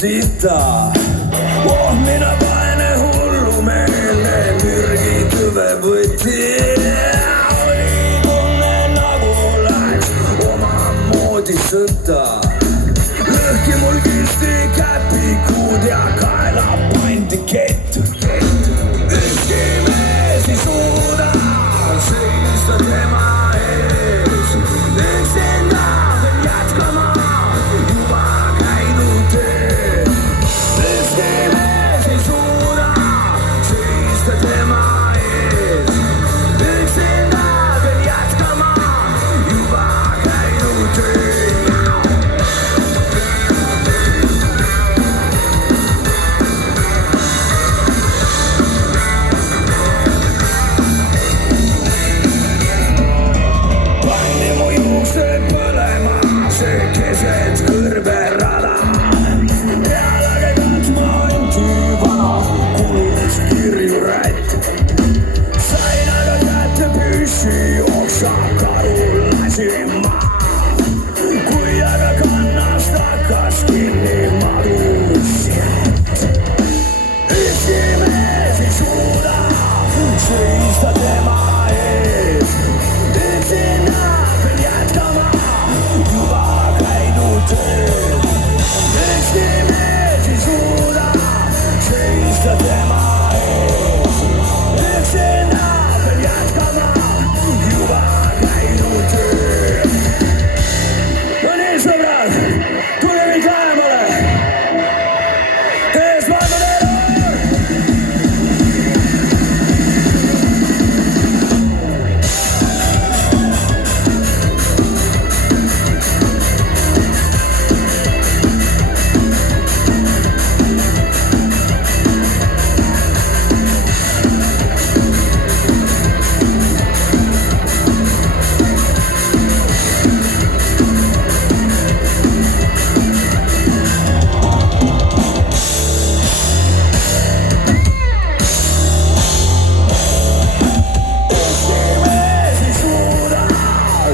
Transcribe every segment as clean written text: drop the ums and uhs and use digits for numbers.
sita. Mina vaene hullumeelne mürgitüve võti. Oli tunne nagu läks omamoodi sõtta. Lõhki mul kisti käpikud ja kaela pandi kett. Ükski mees ei suuda seista tema ees. Üksinda peab jätkama juba käinud teed. Ükski mees ei suuda seista tema ees. Üksinda peab jätkama juba käinud teed. Keset kõrberada pealegi katma anti vana kulus kirjurätt. Sain aga kätte püssi oksa karu lasima. Kui aga kannast hakkas kinni madus jätt. Ükski mees ei suuda seista tema ees. Üksinda peab jätkama juba käinud teed. Ükski mees ei suuda seista tema ees. Üksinda peab jätkama juba käinud teed. No nii, sõbrad, tule mind lähemale. Ees vaatad elu.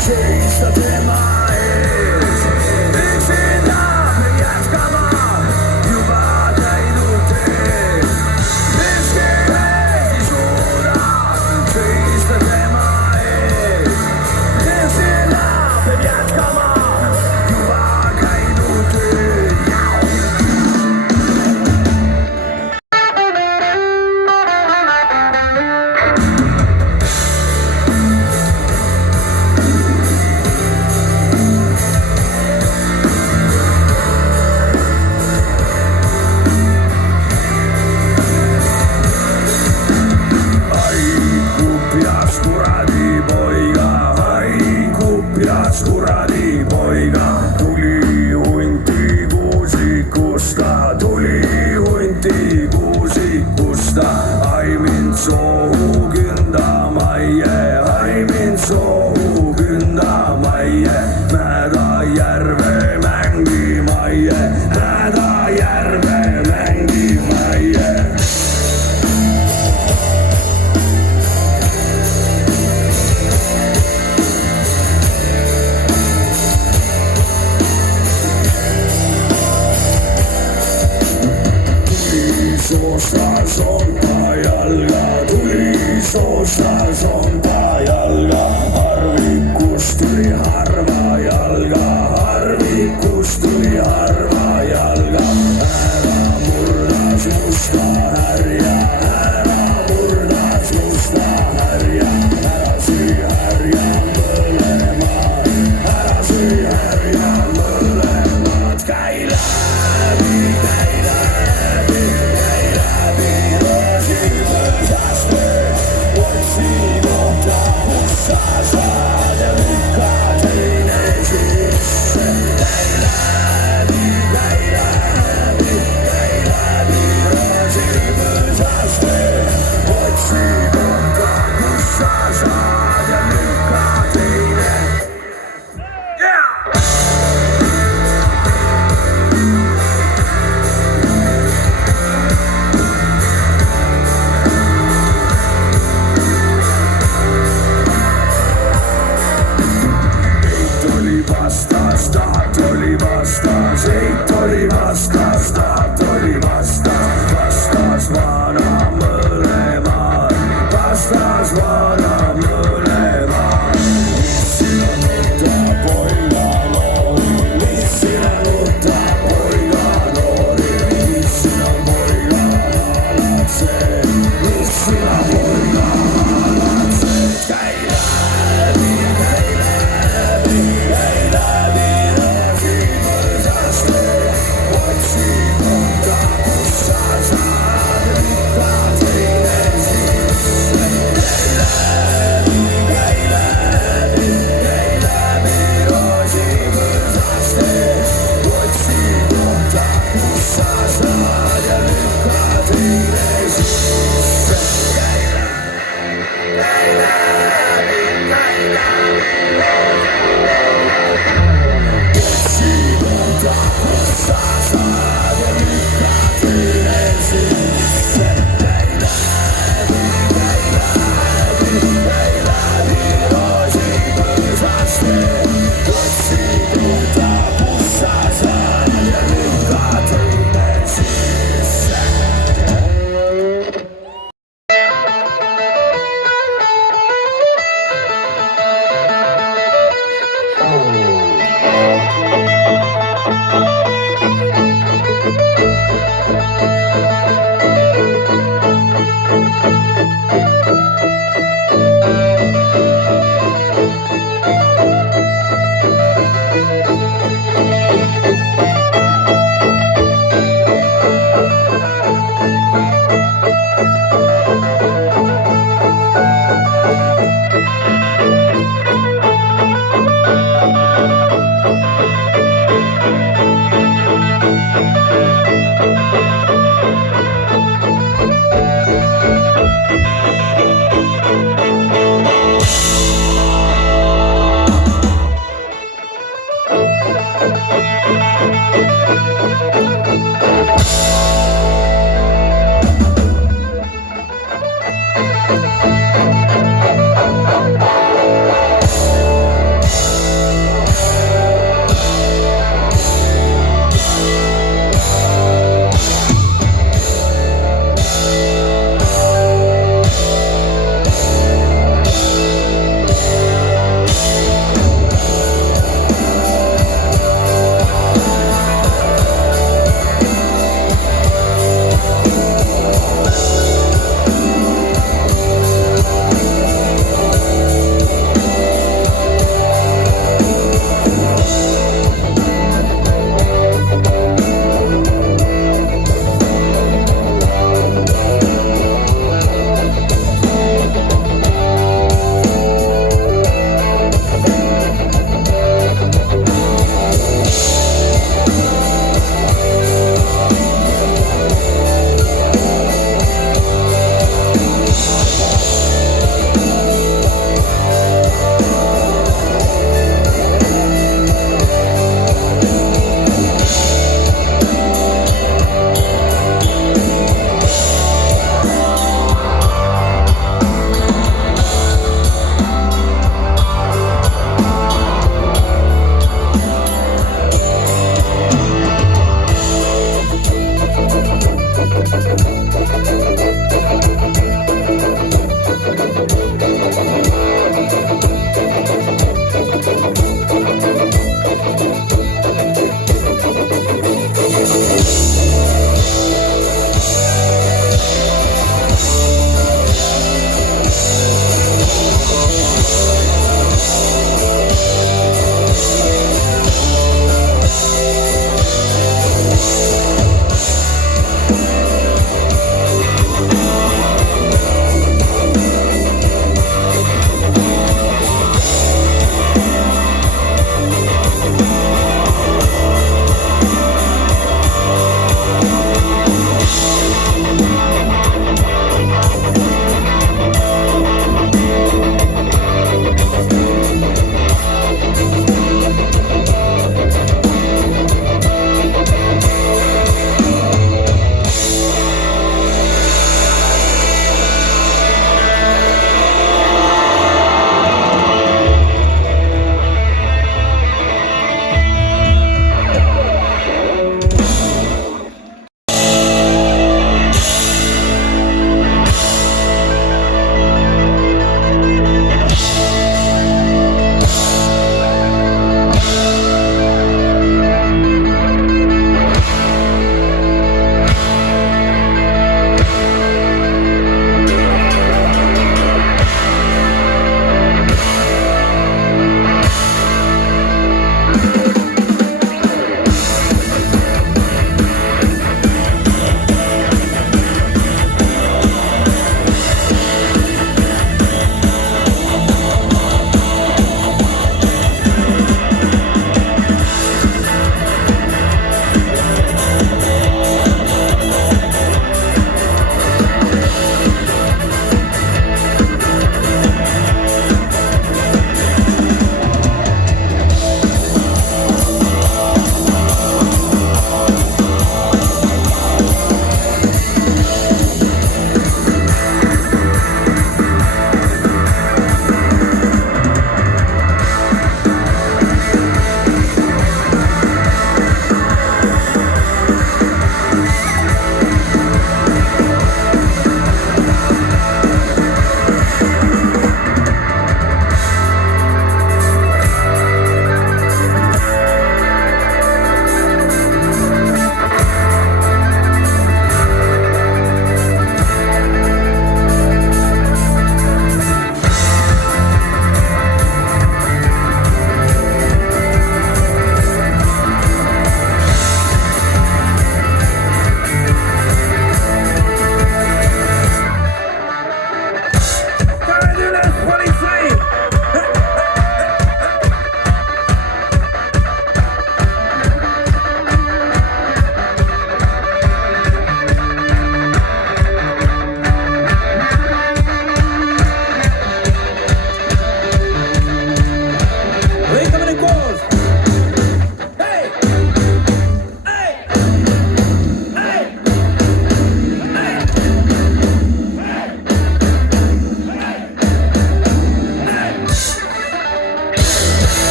Seista tema ees. Üksinda peab jätkama juba käinud teed. Ükski mees ei suuda seista tema ees. Üksinda peab jätkama juba käinud teed. Kuradi poiga tuli hunti kuusikusta, tuli hunti kuusikusta. Ai mind sohu kündamaie, ai mind sohu kündamaie. Mäda järve mängimaie, mäda järve mängimaie. Soosta sonta jalga, tuli soosta sonta jalga. Harvikust tuli harva jalga, harvikust tuli harva jalga. Ära murdas musta härja, ära murdas musta härja. Ära süü härja mõlemad, ära süü härja mõlemad. Käi läbi, käi läbi. Otsi kohta, kus sa saad ja lükka teine sisse. Käi läbi.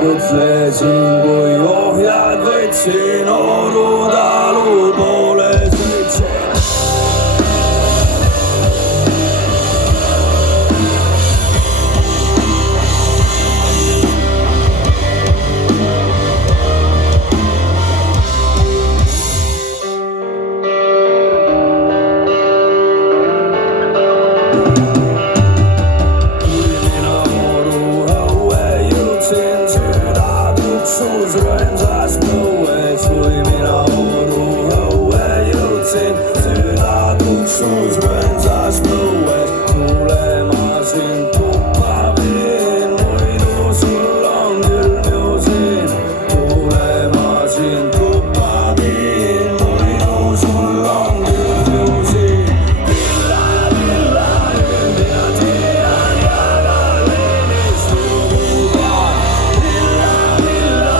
mõtlesin, kui ohjad võtsin, Oru talu poole sõitsin. Rõõmsas põues, kui mina Oru õue jõudsin, süda tuksus rõõmsas põues, tulema sind tuppa viin, muidu sul on külm ju siin. tulema sind tuppa viin, muidu sul on külm ju siin. Lilla, lilla, nüüd mina tean ja ka leenis luguga. Lilla, lilla,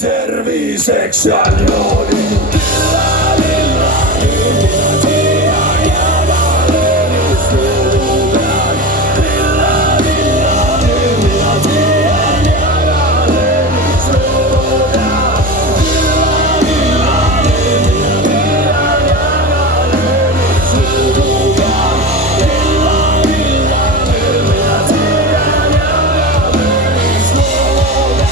terviseks ja joodi. Lilla, lilla, nüüd mina tean ja ka leenis luguga. Lilla, lilla, nüüd mina tean ja ka leenis luguga. Lilla, lilla, nüüd mina tean ja ka leenis luguga. Lilla, lilla, nüüd mina tean ja ka leenis luguga.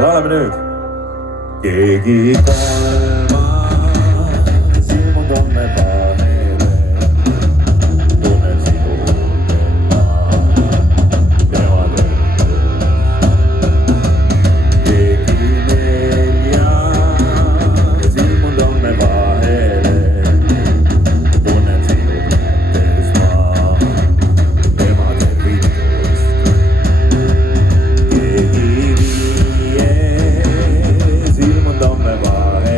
Laulame nüüd. Keegi kolmas silmud on me vahele, tunnen sinu tema keegi neljas silmud on me vahele, tunnen sinu mõttes ma tema tervitust. Keegi silmud on me vahele.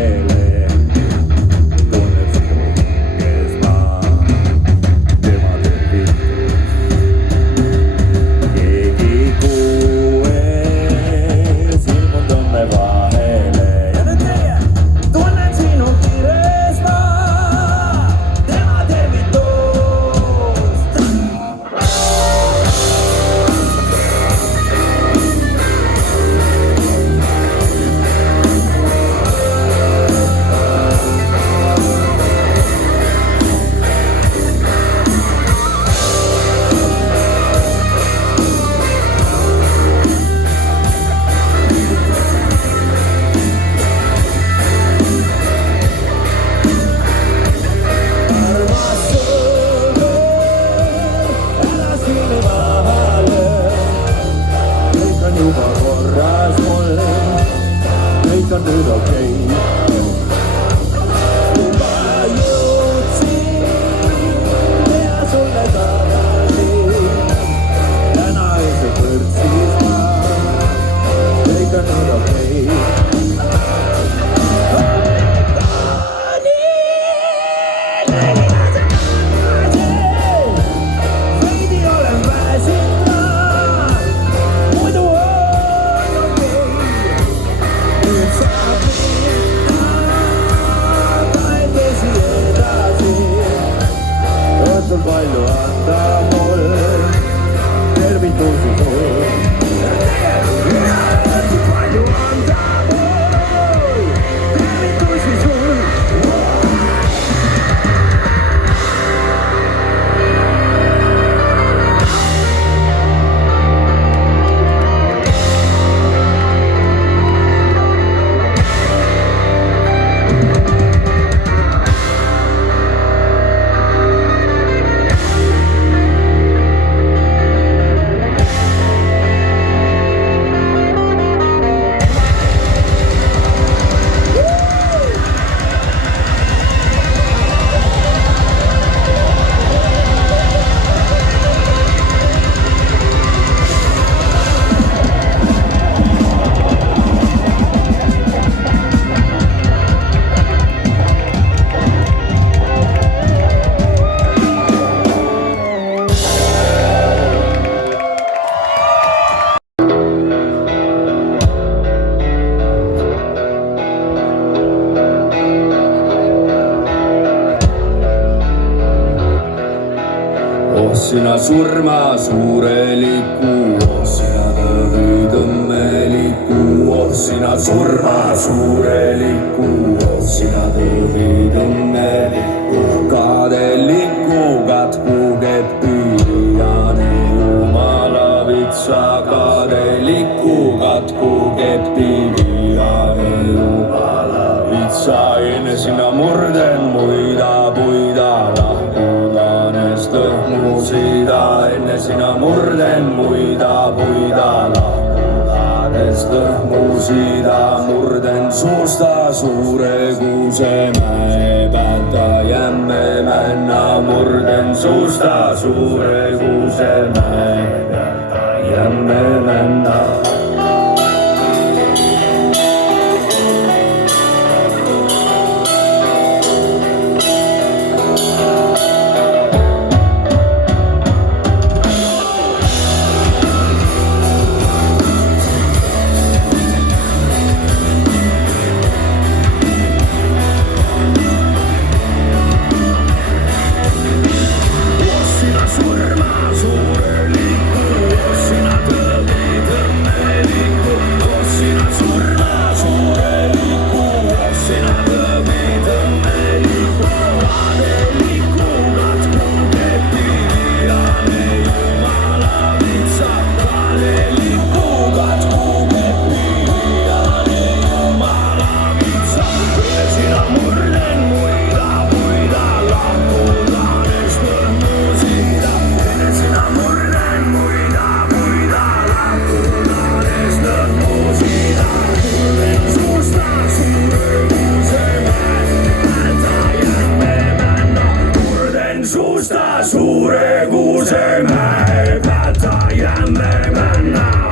sina surma suureliku, sina tõvid õnneliku, sina surma suureliku, sina tõvid õnneliku, kadeliku katku kepiane jumala vitsa, kadeliku katku kepiane jumala vitsa, enne sina murden muida puida lahkudanest lõhmusida, enne sina murden muida puida lahkudanest lõhmusida, murden suusta suure kuusemäe pääta jämme männa, murden suusta suure kuusemäe pääta jämme männa. Suusta suure kuusemäe päätä jämme mennä.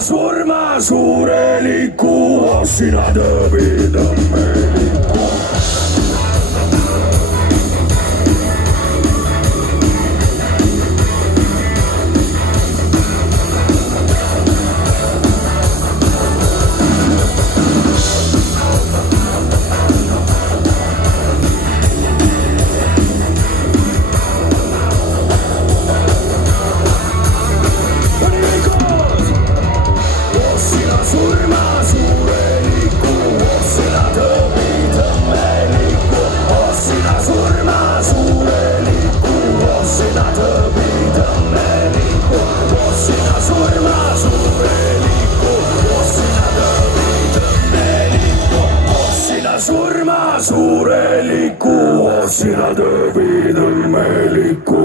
surma suureliku, sina tõbid õmmeliku. Surma suureliku, sina tõbid õmmeliku.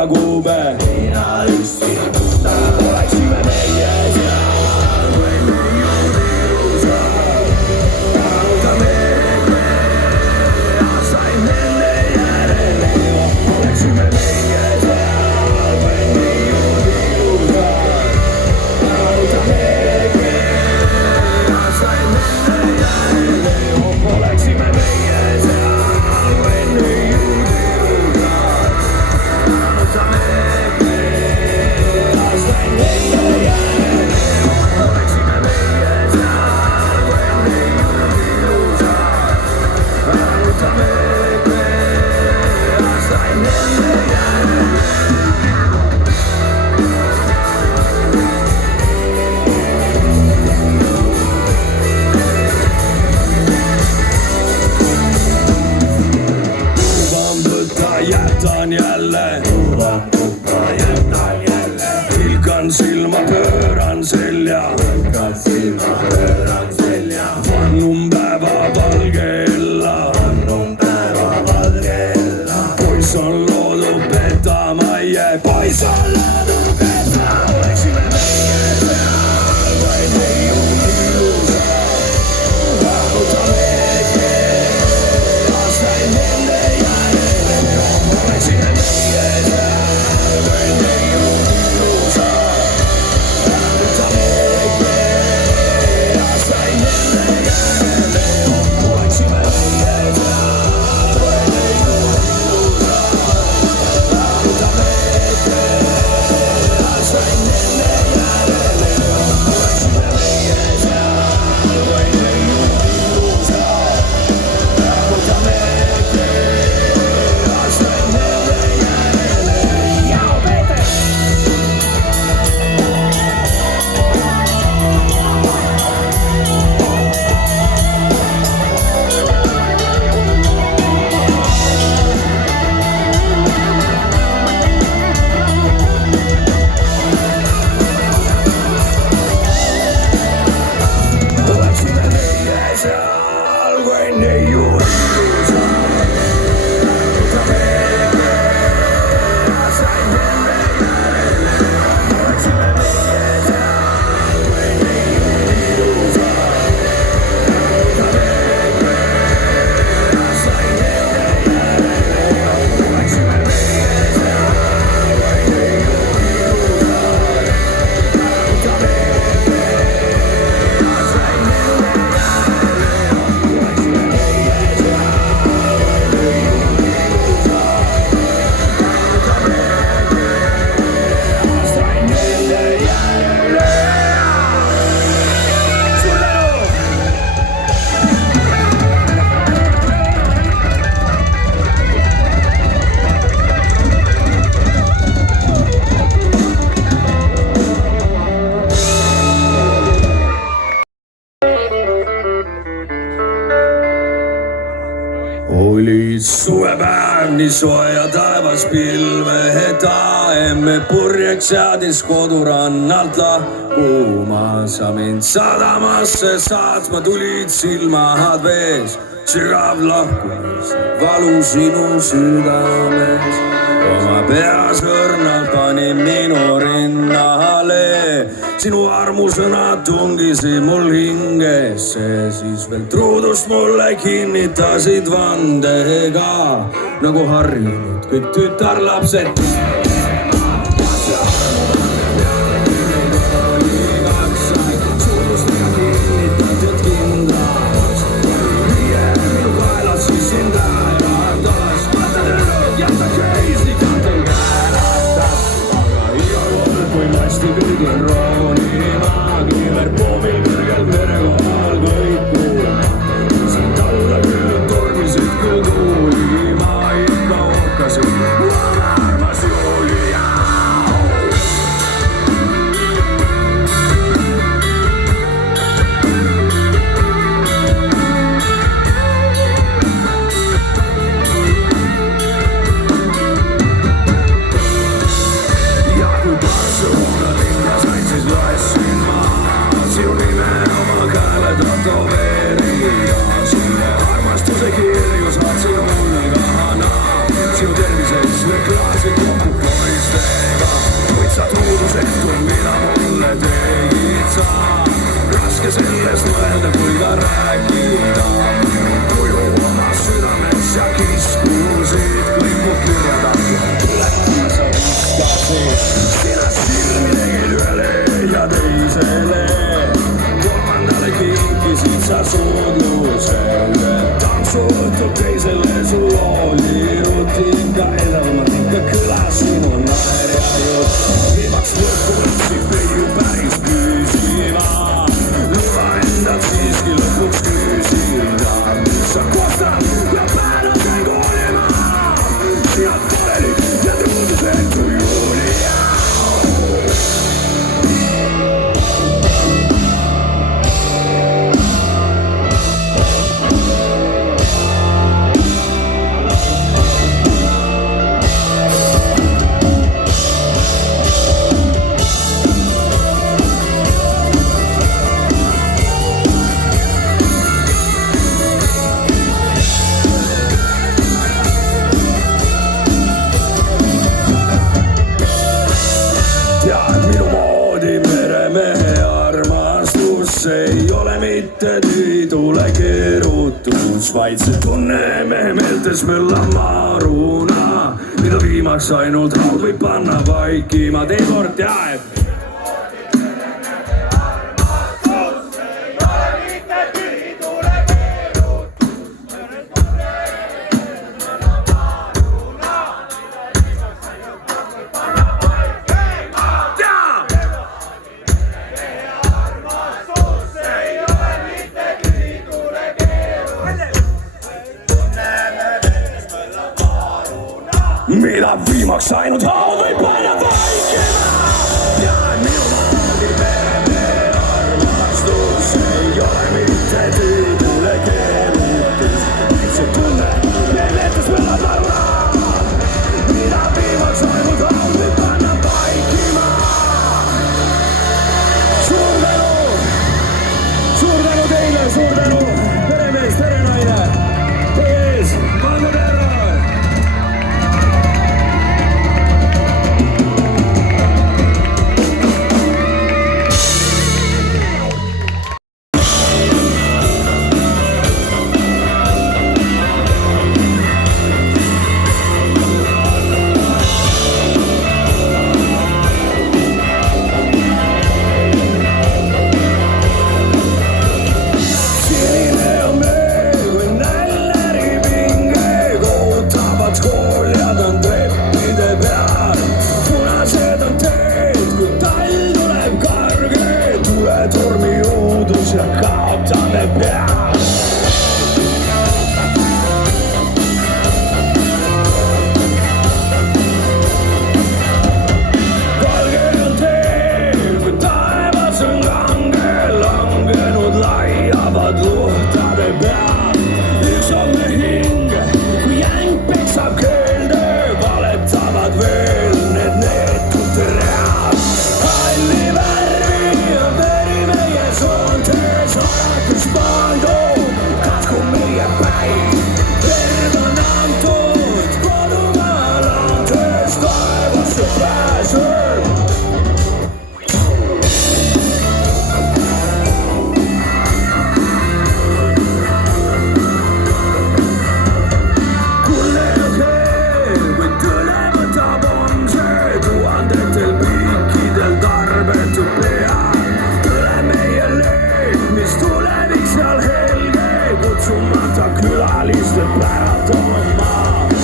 jagub. mina üksin musta, oleksime meie seal, või neiud ilusad. Raudame aastaid nende järele, oleksime meie seal, või neiud ilusad. Raudame aastaid nende järele, oleksime meie seal, või neiud ilusad. Raudame aastaid nende järele, oleksime meie seal, või neiud ilusad. Raudame aastaid nende järele. Jätan jälle, hilkan silma, pööran selja, vannun päeva valge ella, poiss on loodud petama, poiss on loodud petama, oleksime meie seal, või neiud ilusad. Rahutame aastaid nende järele, oleksime meie seal, või neiud ilusad. Rahutame aastaid nende järele, oleksime meie seal, või neiud ilusad. Rahutame aastaid nende järele, oleksime meie seal, või neiud ilusad. Rahutame aastaid nende järele. Jao, Peeter! Oleksime meie seal, või neiud ilusad. Rahutame aastaid nende järele, oleksime meie seal, või neiud ilusad. Rahutame aastaid nende järele, oleksime meie seal, või neiud ilusad. Rahutame aastaid nende järele, oleksime meie seal, või neiud ilusad. Rahutame aastaid nende järele. Suur tänu! Oli suvepäev, nii soe ja taevas pilveheta, emme purjeks seadis kodurannalt lahkuma. Sa mind sadamasse saatma tulid, silmad vees, sügav lahkumise valu sinu südames. Oma peasõrnad pani minu rinnale, sinu armusõnad tungisid mul hingesse, siis veel truudust mulle kinnitasid vandega, nagu harjunud kõik tütarlapsed. Kõigil roonima, kiiverpoomil kõrgel merekohal kõik kuulma. Sind alla küll tormisid, küll tuuli, ma ikka ookasin, oma armas Julia. Ja kui Barcelona linna sain, siis laessin ma sinu nime oma käe. mida mulle tegid sa. Raske sellest mõelda kui ka rääkida. Kuju oma südames ja kiskusid kõik mu kirjad alla. Ületama sa viskasid, sina silmi tegid ühele ja teisele. Kolmandale kinkisid sa suudluse. Tantsuõhtul teisele sul oli rutiin ka elavamad ikka kõlas sinu naerjad. Viimaks lõppu võtsid peiu päris püsima. Luba endalt siiski lõpuks küsida. Sa kostad ja päevad käigu olema. Sina polelik ja truudusetu Julia. Ei ole mitte tühitule keerutus, vaid see tunne mehe meeltes möllab maruna, mida viimaks ainult haud võib panna vaikima. Tee kord jaeb. Mida viimaks ainult haud võib panna vaikima. Ja minu moodi pehme armastus ei ole mitte tüüdule keerutus, vaid see tunne meie meeltes möllab maruna, mida viimaks ainult haud võib panna vaikima. Suur tänu teile, suur tänu, peremees, perenaine, teie ees, Valdo Terror. Ja kaotame pead. Valge on teel, kui taevas on kange, langenud laiavad luhtade pead. Üks on me hing, kui jänk peksab keelde, valetavad veel need neetud read. Halli värvi on veri meie soontes, alatus paandu, katku meie päid. Verd on antud kodumaal andes, taevasse pääseb. Kulle on keel, kui tõle võtab on see, tuhandetel piikidel tarbetu pea. Meie leib, mis tulevik seal helge, kutsumata külalistel päevad oma maa.